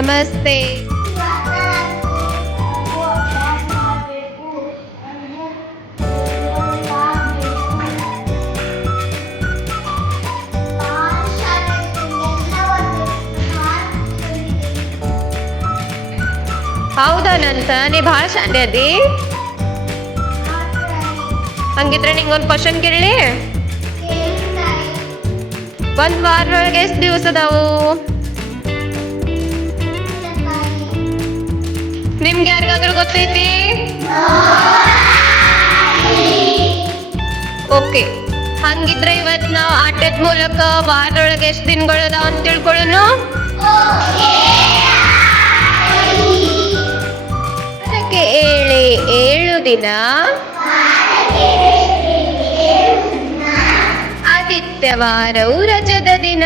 ನಮಸ್ತೆ. ಹೌದಾನಂತ ನೀ ಭಾಳ ಶಾನೆ ಅದಿ. ಹಂಗಿದ್ರೆ ನಿಂಗೊಂದು ಕ್ವಶನ್ ಕೇಳಿ. ಒಂದ್ ವಾರದೊಳಗೆ ಎಷ್ಟು ದಿವಸ ಅದಾವು? ನಿಮ್ಗೆ ಯಾರಿಗಾದ್ರೂ ಗೊತ್ತೈತಿ? ಓಕೆ, ಹಂಗಿದ್ರೆ ಇವತ್ತು ನಾವು ಆಟದ ಮೂಲಕ ವಾರದೊಳಗೆ ಎಷ್ಟು ದಿನಗಳು ಅದಾವ ಅಂತ ತಿಳ್ಕೊಳ್ಳೋಣ. ವಾರಕ್ಕೆ 7 ದಿನ. ಆದಿತ್ಯವಾರವು ರಜದ ದಿನ.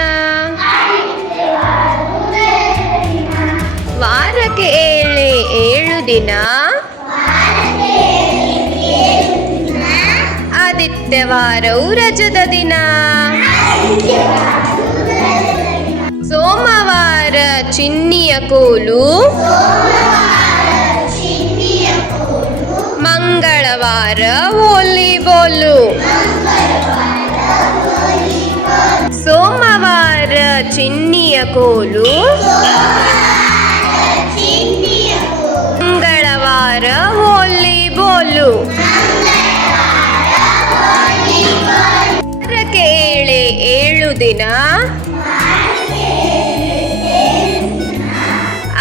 ವಾರಕ್ಕೆ 7 ದಿನ. ಆದಿತ್ಯವಾರವು ರಜದ ದಿನ. ಸೋಮವಾರ ಚಿನ್ನಿಯ ಕೋಲು. ಮಂಗಳವಾರ ವಾಲಿಬಾಲು. ಸೋಮವಾರ ಚಿನ್ನಿಯ ಕೋಲು. ಮಂಗಳವಾರ ವಾಲಿಬಾಲು. ವಾರಕ್ಕೆ 7 ದಿನ.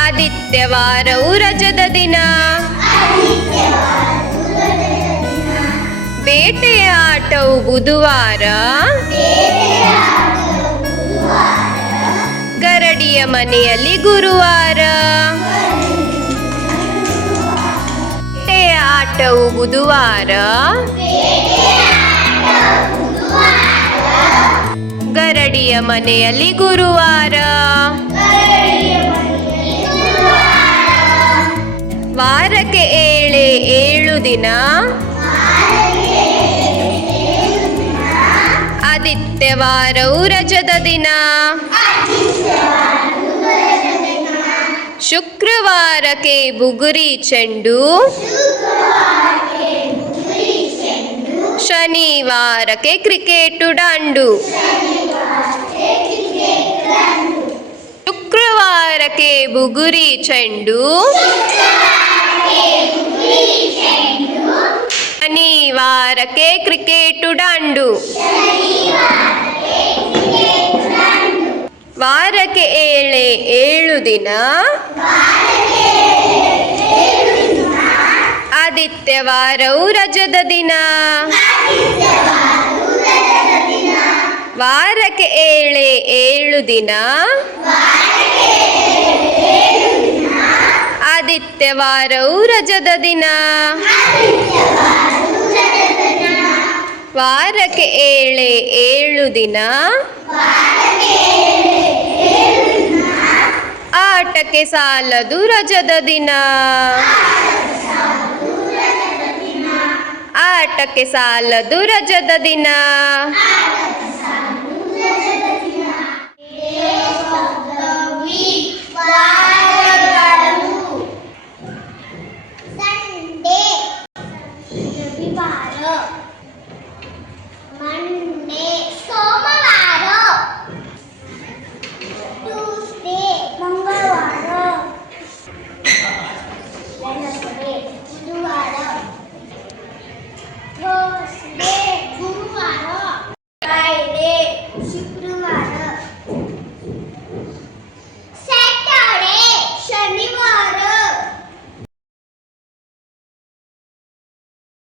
ಆದಿತ್ಯವಾರವು ರಜದ ದಿನ. ಬೇಟೆಯ ಆಟವು ಬುಧವಾರ. ಗರಡಿಯ ಮನೆಯಲ್ಲಿ ಗುರುವಾರ. ಬೇಟೆಯ ಆಟವು ಬುಧವಾರ. ಗರಡಿಯ ಮನೆಯಲ್ಲಿ ಗುರುವಾರ. ವಾರಕ್ಕೆ 7 ದಿನ. ಆದಿತ್ಯವಾರವು ರಜದ ದಿನ. ಶುಕ್ರವಾರಕ್ಕೆ ಬುಗುರಿ ಚೆಂಡು. ಶನಿವಾರಕ್ಕೆ ಕ್ರಿಕೆಟು ದಾಂಡು. ಶುಕ್ರವಾರಕ್ಕೆ ಬುಗುರಿ ಚೆಂಡು. ಶನಿವಾರಕ್ಕೆ ಕ್ರಿಕೆಟು ದಾಂಡು. ವಾರಕ್ಕೆ 7 ದಿನ. ಆದಿತ್ಯವಾರವು ರಜದ ದಿನ. ವಾರಕ್ಕೆ 7 ದಿನ. ಆದಿತ್ಯವಾರವು ರಜದ ದಿನ. ವಾರಕ್ಕೆ 7 ದಿನ. ಆಟಕ್ಕೆ ಸಾಲದು ರಜದ ದಿನ. ಆಟಕ್ಕೆ ಸಾಲದು ರಜದ ದಿನ. ಸಂಡೇ, ರವಿವಾರ.